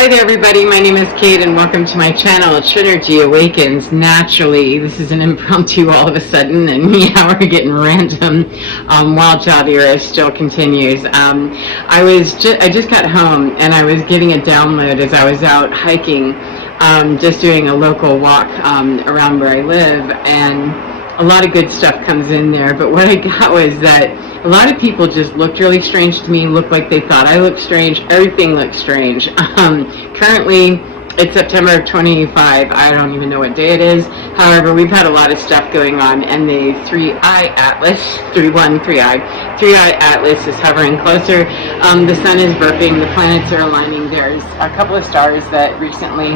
Hi there everybody, my name is Kate and welcome to my channel. Trinergy Awakens Naturally. This is an impromptu all of a sudden, and yeah, we're getting random while job era still continues. I just got home and I was getting a download as I was out hiking, just doing a local walk around where I live, and a lot of good stuff comes in there, but what I got was that a lot of people just looked really strange to me, looked like they thought I looked strange. Everything looked strange. Currently, it's September of 25. I don't even know what day it is. However, we've had a lot of stuff going on, and the 3i Atlas, 3i Atlas is hovering closer. The sun is burping, the planets are aligning. There's a couple of stars that recently,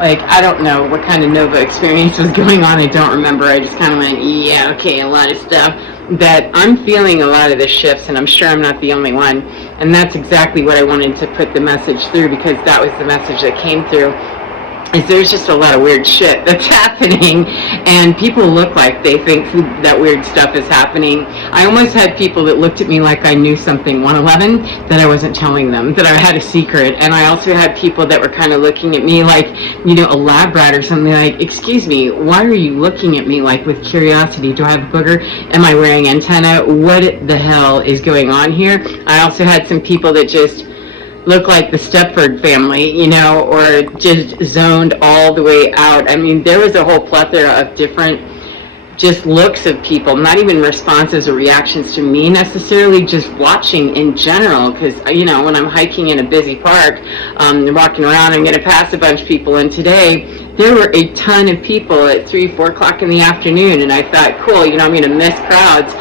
I don't know what kind of nova experience was going on. I don't remember. I just kind of went, yeah, okay, a lot of stuff. That I'm feeling a lot of the shifts, and I'm sure I'm not the only one. And that's exactly what I wanted to put the message through, because that was the message that came through. Is there's just a lot of weird shit that's happening, and people look like they think that weird stuff is happening. I almost had people that looked at me like I knew something 111 that I wasn't telling them, that I had a secret. And I also had people that were kind of looking at me like, you know, a lab rat or something, like, excuse me, why are you looking at me like with curiosity? Do I have a booger? Am I wearing antenna? What the hell is going on here? I also had some people that just look like the Stepford family, you know, or just zoned all the way out. I mean, there was a whole plethora of different just looks of people, not even responses or reactions to me necessarily, just watching in general. Because, you know, when I'm hiking in a busy park, walking around, I'm going to pass a bunch of people, and today there were a ton of people at 3-4 o'clock in the afternoon, and I thought, cool, you know, I'm going to miss crowds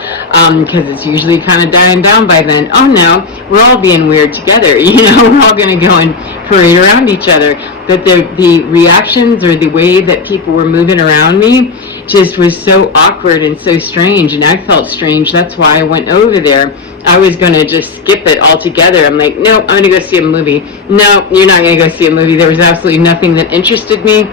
because it's usually kind of dying down by then. Oh no, we're all being weird together, you know, we're all going to go and parade around each other. But the reactions or the way that people were moving around me just was so awkward and so strange, and I felt strange. That's why I went over there. I was going to just skip it altogether. I'm like, nope, I'm going to go see a movie. No, you're not going to go see a movie. There was absolutely nothing that interested me,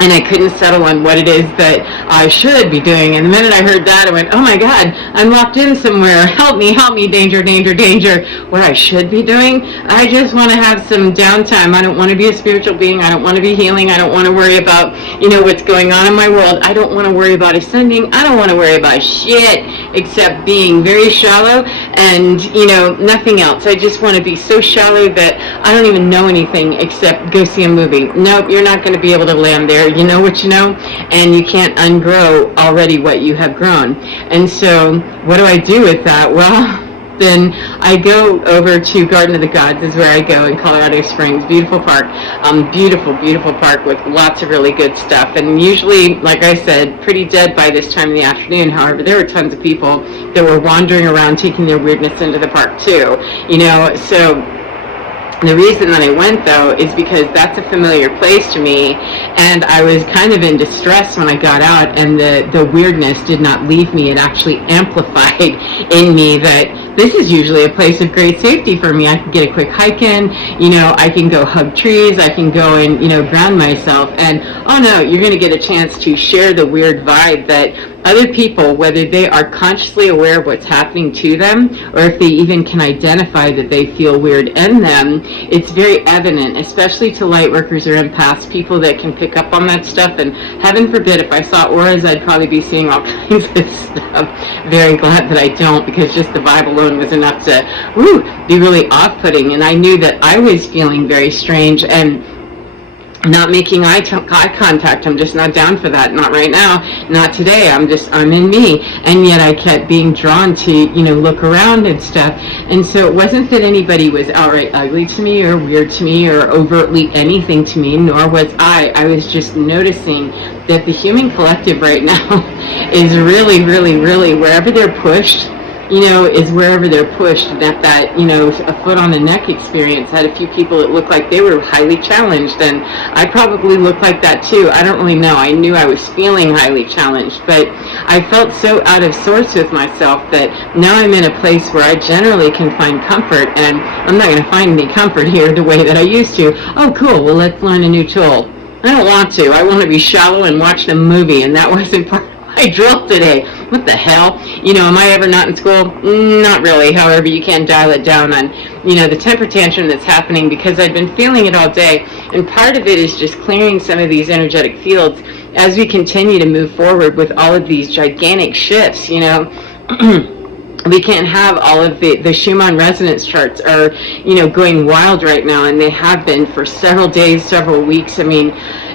and I couldn't settle on what it is that I should be doing. And the minute I heard that, I went, oh my God, I'm locked in somewhere. Help me, danger, danger, danger. What I should be doing? I just want to have some downtime. I don't want to be a spiritual being. I don't want to be healing. I don't want to worry about, you know, what's going on in my world. I don't want to worry about ascending. I don't want to worry about shit except being very shallow and, you know, nothing else. I just want to be so shallow that I don't even know anything except go see a movie. Nope, you're not going to be able to land there. You know what you know, and you can't ungrow already what you have grown. And so what do I do with that? Well, then I go over to Garden of the Gods, is where I go in Colorado Springs. Beautiful park, beautiful park with lots of really good stuff. And usually, like I said, pretty dead by this time in the afternoon. However, there were tons of people that were wandering around taking their weirdness into the park too, you know. So the reason that I went, though, is because that's a familiar place to me, and I was kind of in distress when I got out, and the weirdness did not leave me. It actually amplified in me that this is usually a place of great safety for me. I can get a quick hike in, you know, I can go hug trees, I can go and, you know, ground myself, and oh no, you're going to get a chance to share the weird vibe that other people, whether they are consciously aware of what's happening to them, or if they even can identify that they feel weird in them, it's very evident, especially to light workers or empaths, people that can pick up on that stuff. And heaven forbid, if I saw auras, I'd probably be seeing all kinds of stuff. Very glad that I don't, because just the vibe alone was enough to be really off-putting. And I knew that I was feeling very strange and not making eye contact. I'm just not down for that. Not right now. Not today. I'm in me. And yet I kept being drawn to, you know, look around and stuff. And so it wasn't that anybody was outright ugly to me or weird to me or overtly anything to me, nor was I. I was just noticing that the human collective right now is really, really, really, wherever they're pushed, you know, is wherever they're pushed. That, you know, a foot on the neck experience had a few people that looked like they were highly challenged, and I probably looked like that too. I don't really know. I knew I was feeling highly challenged, but I felt so out of sorts with myself that now I'm in a place where I generally can find comfort, and I'm not going to find any comfort here the way that I used to. Oh, cool. Well, let's learn a new tool. I don't want to. I want to be shallow and watch the movie, and that wasn't part I drilled today. What the hell? Am I ever not in school? Not really. However, you can dial it down on, the temper tantrum that's happening because I've been feeling it all day. And part of it is just clearing some of these energetic fields as we continue to move forward with all of these gigantic shifts, We can't have all of the Schumann resonance charts are, going wild right now, and they have been for several days, several weeks. I mean,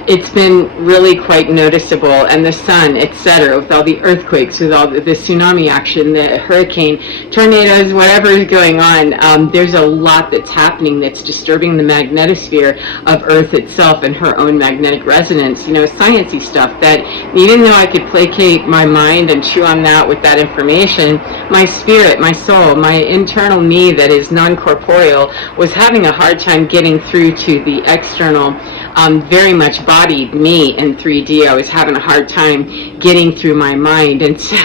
it's been really quite noticeable, and the sun, etc., with all the earthquakes, with all the tsunami action, the hurricane, tornadoes, whatever is going on, there's a lot that's happening that's disturbing the magnetosphere of Earth itself and her own magnetic resonance, sciencey stuff that even though I could placate my mind and chew on that with that information, my spirit, my soul, my internal me that is non-corporeal was having a hard time getting through to the external, very much bodied me in 3D. I was having a hard time getting through my mind, and so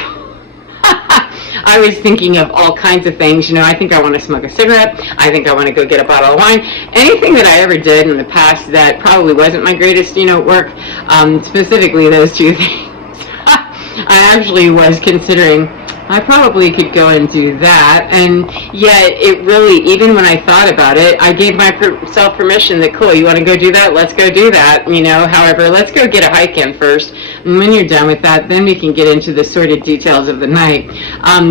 I was thinking of all kinds of things. I think I want to smoke a cigarette. I think I want to go get a bottle of wine. Anything that I ever did in the past that probably wasn't my greatest, work, specifically those two things. I actually was considering I probably could go and do that, and yet it really, even when I thought about it, I gave myself permission that, cool, you want to go do that? Let's go do that, however, let's go get a hike in first, and when you're done with that, then we can get into the sordid details of the night,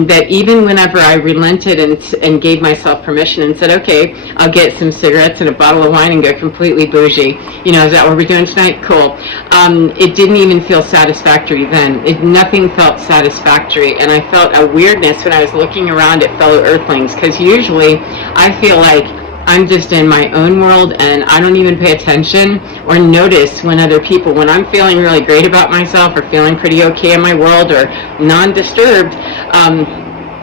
that even whenever I relented and gave myself permission and said, okay, I'll get some cigarettes and a bottle of wine and go completely bougie, is that what we're doing tonight? Cool. It didn't even feel satisfactory then. Nothing felt satisfactory, and I felt a weirdness when I was looking around at fellow earthlings, because usually I feel like I'm just in my own world and I don't even pay attention or notice when I'm feeling really great about myself or feeling pretty okay in my world or non-disturbed,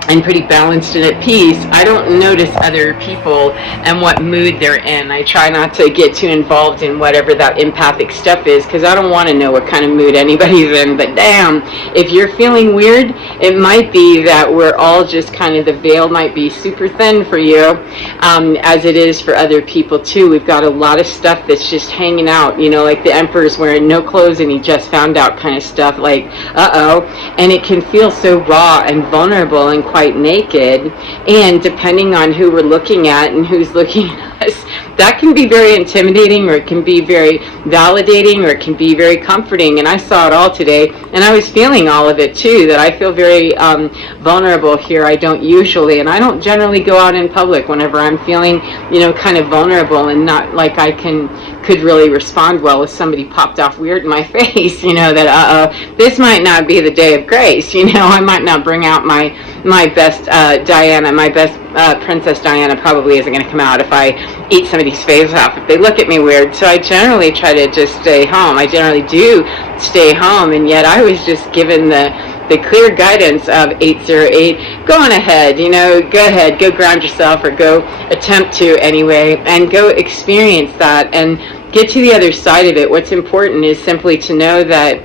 and pretty balanced and at peace, I don't notice other people and what mood they're in. I try not to get too involved in whatever that empathic stuff is, because I don't want to know what kind of mood anybody's in. But damn, if you're feeling weird, it might be that we're all just kind of, the veil might be super thin for you, as it is for other people too. We've got a lot of stuff that's just hanging out, like the emperor's wearing no clothes and he just found out kind of stuff, like, uh-oh. And it can feel so raw and vulnerable and quite naked, and depending on who we're looking at and who's looking at us, that can be very intimidating, or it can be very validating, or it can be very comforting. And I saw it all today, and I was feeling all of it too, that I feel very vulnerable here. I don't usually, and I don't generally go out in public whenever I'm feeling, kind of vulnerable and not like I could really respond well if somebody popped off weird in my face, that, this might not be the day of grace, I might not bring out my best Diana, my best Princess Diana probably isn't going to come out if I eat somebody's face off, if they look at me weird. So I generally try to just stay home. I generally do stay home, and yet I was just given the clear guidance of 808, go on ahead, go ahead, go ground yourself, or go attempt to anyway, and go experience that and get to the other side of it. What's important is simply to know that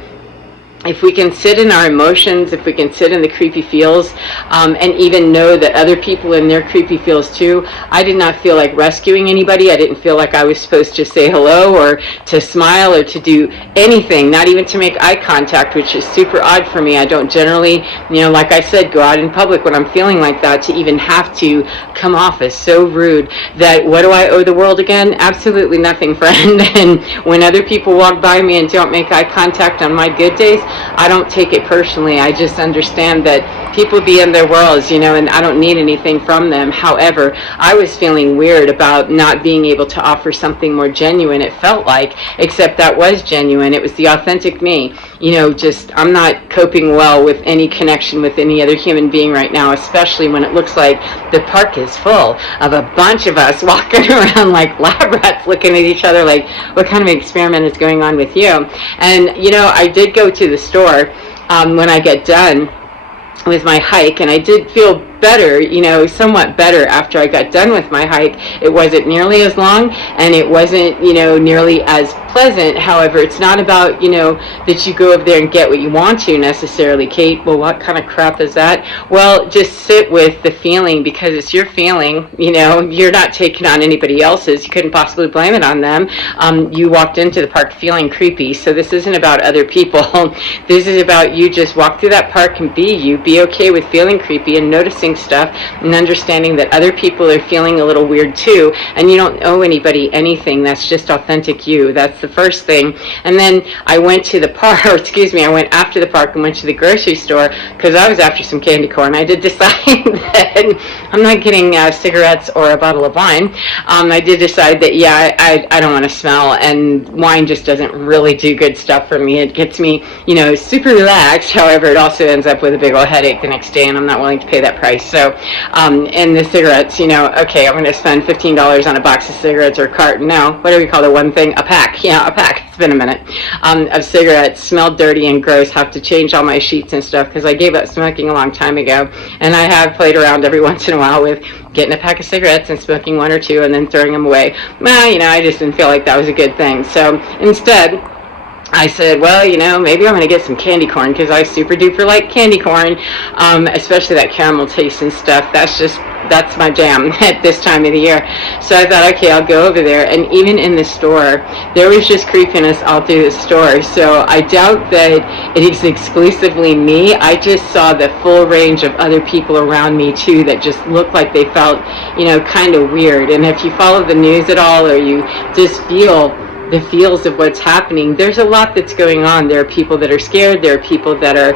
if we can sit in our emotions, if we can sit in the creepy feels, and even know that other people in their creepy feels too. I did not feel like rescuing anybody. I didn't feel like I was supposed to say hello or to smile or to do anything, not even to make eye contact, which is super odd for me. I don't generally, like I said, go out in public when I'm feeling like that, to even have to come off as so rude that what do I owe the world again? Absolutely nothing, friend. And when other people walk by me and don't make eye contact on my good days, I don't take it personally. I just understand that people be in their worlds, and I don't need anything from them. However, I was feeling weird about not being able to offer something more genuine, it felt like, except that was genuine. It was the authentic me. I'm not coping well with any connection with any other human being right now, especially when it looks like the park is full of a bunch of us walking around like lab rats looking at each other like, what kind of experiment is going on with you? And, I did go to the store when I get done with my hike, and I did feel better, somewhat better after I got done with my hike. It wasn't nearly as long, and it wasn't, nearly as pleasant. However, it's not about, that you go over there and get what you want to necessarily, Kate. Well, what kind of crap is that? Well, just sit with the feeling, because it's your feeling. You're not taking on anybody else's. You couldn't possibly blame it on them. You walked into the park feeling creepy, so this isn't about other people. This is about you just walk through that park and be you. Be okay with feeling creepy and noticing stuff and understanding that other people are feeling a little weird too, and you don't owe anybody anything. That's just authentic you. That's the first thing. And then I went to the park, or excuse me, I went after the park and went to the grocery store because I was after some candy corn. I did decide that I'm not getting cigarettes or a bottle of wine. I did decide that, yeah, I don't want to smell, and wine just doesn't really do good stuff for me. It gets me, super relaxed. However, it also ends up with a big old headache the next day, and I'm not willing to pay that price. So, and the cigarettes, okay, I'm going to spend $15 on a box of cigarettes or a carton. No, what do we call the one thing? A pack. Yeah, a pack. It's been a minute. Of cigarettes, smell dirty and gross. Have to change all my sheets and stuff because I gave up smoking a long time ago, and I have played around every once in a while with getting a pack of cigarettes and smoking one or two and then throwing them away. Well, I just didn't feel like that was a good thing. So instead, I said, well, maybe I'm going to get some candy corn because I super duper like candy corn, especially that caramel taste and stuff. That's my jam at this time of the year. So I thought, okay, I'll go over there. And even in the store, there was just creepiness all through the store. So I doubt that it is exclusively me. I just saw the full range of other people around me too that just looked like they felt, kind of weird. And if you follow the news at all, or you just feel the feels of what's happening, there's a lot that's going on. There are people that are scared. There are people that are,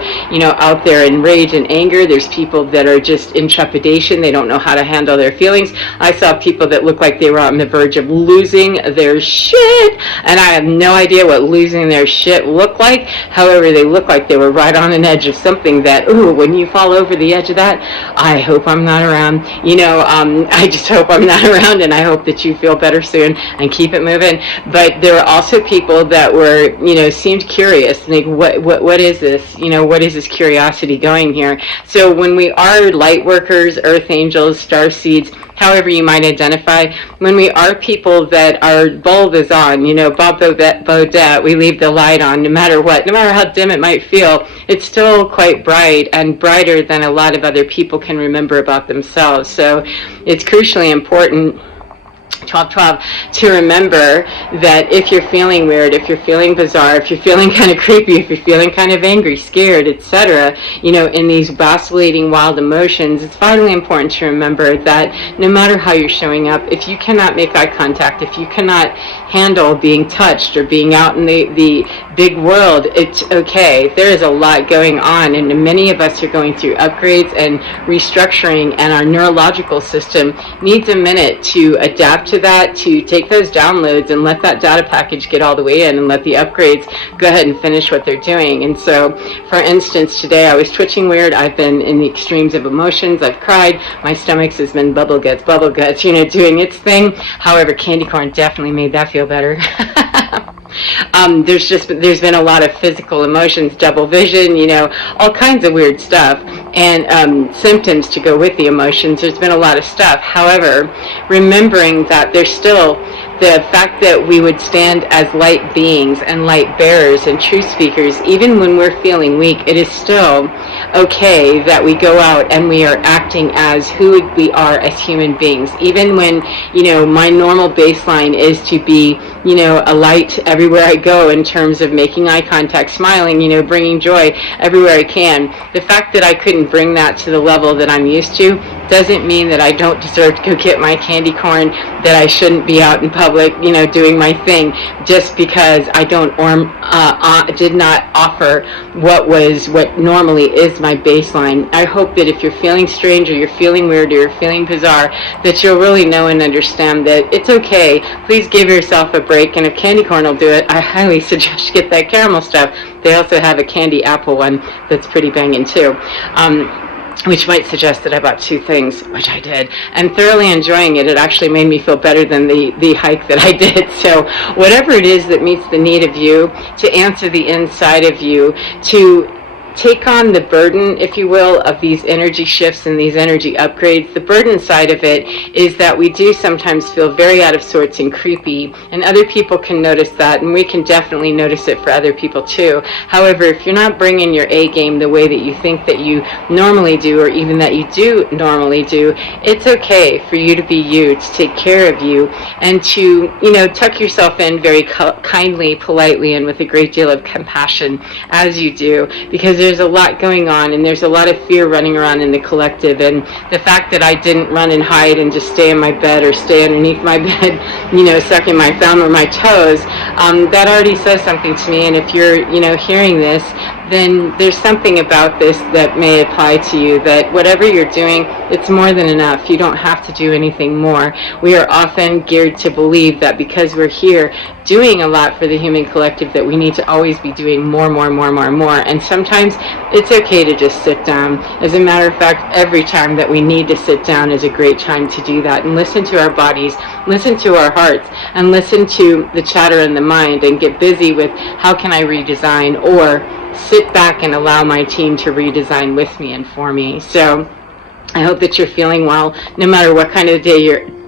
out there in rage and anger. There's people that are just in trepidation. They don't know how to handle their feelings. I saw people that looked like they were on the verge of losing their shit, and I have no idea what losing their shit looked like. However, they looked like they were right on an edge of something that, ooh, when you fall over the edge of that, I hope I'm not around. I just hope I'm not around, and I hope that you feel better soon and keep it moving. But there were also people that were, seemed curious. Like, what is this? What is this curiosity going here? So when we are light workers, earth angels, star seeds, however you might identify, when we are people that our bulb is on, Bob Bodette, we leave the light on no matter what, no matter how dim it might feel, it's still quite bright and brighter than a lot of other people can remember about themselves. So it's crucially important 12-12 to remember that if you're feeling weird, if you're feeling bizarre, if you're feeling kind of creepy, if you're feeling kind of angry, scared, etc., in these vacillating wild emotions, it's vitally important to remember that no matter how you're showing up, if you cannot make eye contact, if you cannot handle being touched or being out in the big world, it's okay. There is a lot going on, and many of us are going through upgrades and restructuring, and our neurological system needs a minute to adapt to that, to take those downloads and let that data package get all the way in and let the upgrades go ahead and finish what they're doing. And so, for instance, today I was twitching weird. I've been in the extremes of emotions. I've cried. My stomach has been bubble guts, doing its thing. However, candy corn definitely made that feel better. There's been a lot of physical emotions, double vision, all kinds of weird stuff, and symptoms to go with the emotions. There's been a lot of stuff. However, remembering that there's still the fact that we would stand as light beings and light bearers and truth speakers, even when we're feeling weak, it is still okay that we go out and we are acting as who we are as human beings. Even when, my normal baseline is to be, a light everywhere I go in terms of making eye contact, smiling, bringing joy everywhere I can. The fact that I couldn't bring that to the level that I'm used to doesn't mean that I don't deserve to go get my candy corn, that I shouldn't be out in public, doing my thing, just because I did not offer what normally is my baseline. I hope that if you're feeling strange, or you're feeling weird, or you're feeling bizarre, that you'll really know and understand that it's okay. Please give yourself a break, and if candy corn will do it, I highly suggest you get that caramel stuff. They also have a candy apple one that's pretty banging too. Which might suggest that I bought two things, which I did, and thoroughly enjoying it. It actually made me feel better than the hike that I did. So whatever it is that meets the need of you, to answer the inside of you, to take on the burden, if you will, of these energy shifts and these energy upgrades. The burden side of it is that we do sometimes feel very out of sorts and creepy, and other people can notice that, and we can definitely notice it for other people too. However, if you're not bringing your A game the way that you think that you normally do, or even that you do normally do, it's okay for you to be you, to take care of you, and to, tuck yourself in very kindly, politely, and with a great deal of compassion as you do, because there's a lot going on, and there's a lot of fear running around in the collective. And the fact that I didn't run and hide and just stay in my bed or stay underneath my bed, sucking my thumb or my toes, that already says something to me. And if you're, hearing this, then there's something about this that may apply to you, that whatever you're doing, it's more than enough. You don't have to do anything more. We are often geared to believe that because we're here doing a lot for the human collective, that we need to always be doing more. And sometimes it's okay to just sit down. As a matter of fact, every time that we need to sit down is a great time to do that, and listen to our bodies, listen to our hearts, and listen to the chatter in the mind, and get busy with how can I redesign, or sit back and allow my team to redesign with me and for me. So I hope that you're feeling well, no matter what kind of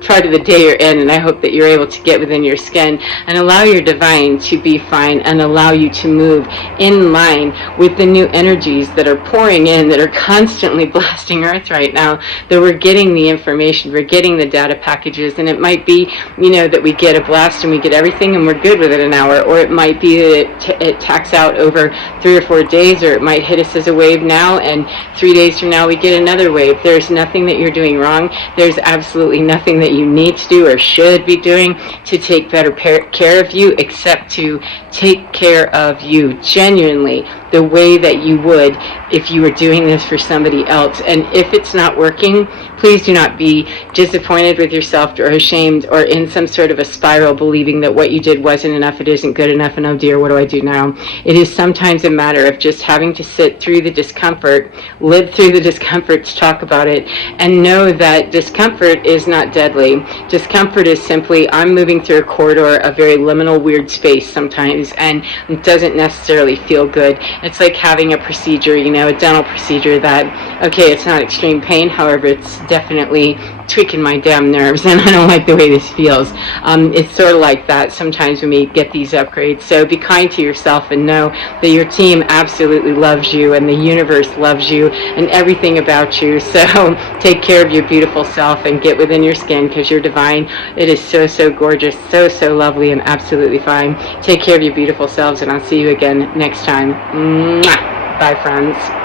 part of the day you're in, and I hope that you're able to get within your skin and allow your divine to be fine, and allow you to move in line with the new energies that are pouring in, that are constantly blasting Earth right now, that we're getting the information, we're getting the data packages, and it might be, that we get a blast and we get everything and we're good within an hour, or it might be that it tacks out over 3 or 4 days, or it might hit us as a wave now, and 3 days from now we get another wave. There's nothing that you're doing wrong. There's absolutely nothing that you need to do or should be doing to take better care of you, except to take care of you genuinely, the way that you would if you were doing this for somebody else. And if it's not working, please do not be disappointed with yourself or ashamed or in some sort of a spiral, believing that what you did wasn't enough, it isn't good enough, and oh dear, what do I do now? It is sometimes a matter of just having to sit through the discomfort, live through the discomfort to talk about it, and know that discomfort is not deadly. Discomfort is simply, I'm moving through a corridor, a very liminal, weird space sometimes, and it doesn't necessarily feel good. It's like having a procedure, a dental procedure that, okay, it's not extreme pain, however, it's definitely tweaking my damn nerves, and I don't like the way this feels. It's sort of like that sometimes when we get these upgrades. So be kind to yourself, and know that your team absolutely loves you, and the universe loves you, and everything about you. So take care of your beautiful self and get within your skin, because you're divine. It is so gorgeous, so lovely, and absolutely fine. Take care of your beautiful selves, and I'll see you again next time. Mwah! Bye, friends.